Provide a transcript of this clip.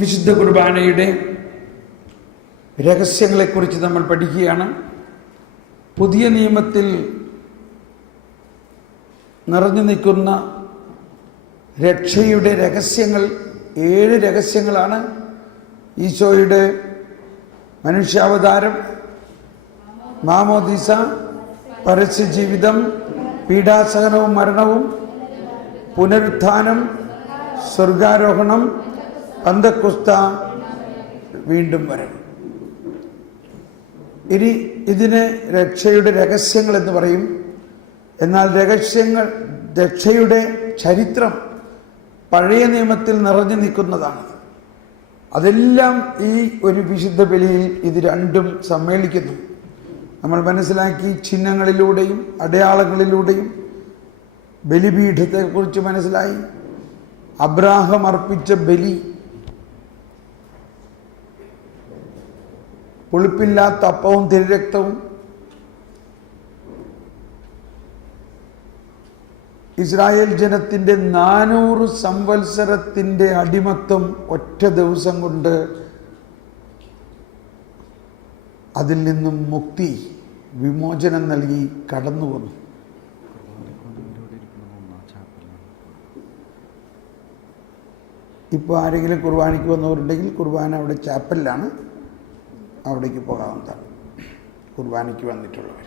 വിശുദ്ധ കുർബാനയുടെ രഹസ്യങ്ങളെക്കുറിച്ച് നമ്മൾ പഠിക്കുകയാണ്. പുതിയ നിയമത്തിൽ നിറഞ്ഞു നിൽക്കുന്ന രക്ഷയുടെ രഹസ്യങ്ങൾ 7 രഹസ്യങ്ങളാണ്. ഈശോയുടെ മനുഷ്യാവതാരം, മാമോദീസ, പരസ്യജീവിതം, പീഡാസഹനവും മരണവും, പുനരുത്ഥാനം, സ്വർഗാരോഹണം, പന്തക്കുസ്ത, വീണ്ടും വരവ്. ഇനി ഇതിന് രക്ഷയുടെ രഹസ്യങ്ങൾ എന്ന് പറയും. എന്നാൽ രക്ഷയുടെ ചരിത്രം പഴയ നിയമത്തിൽ നിറഞ്ഞു നിൽക്കുന്നതാണ്. അതെല്ലാം ഈ ഒരു വിശുദ്ധ ബലിയിൽ ഇത് രണ്ടും സമ്മേളിക്കുന്നു. നമ്മൾ മനസ്സിലാക്കി, ചിഹ്നങ്ങളിലൂടെയും അടയാളങ്ങളിലൂടെയും ബലിപീഠത്തെക്കുറിച്ച് മനസ്സിലായി. അബ്രാഹാം അർപ്പിച്ച ബലി പുളിപ്പില്ലാത്ത അപ്പവും തിരുരക്തവും, ഇസ്രായേൽ ജനത്തിൻ്റെ 400 സംവത്സരത്തിൻ്റെ അടിമത്തം ഒറ്റ ദിവസം കൊണ്ട് അതിൽ നിന്നും മുക്തി, വിമോചനം നൽകി കടന്നു വന്നു. ഇപ്പോൾ ആരെങ്കിലും കുർബാനയ്ക്ക് വന്നവരുണ്ടെങ്കിൽ കുർബാന അവിടെ ചാപ്പലിലാണ്, അവിടേക്ക് പോകാവുന്നതാണ് കുർബാനയ്ക്ക് വന്നിട്ടുള്ളവർ.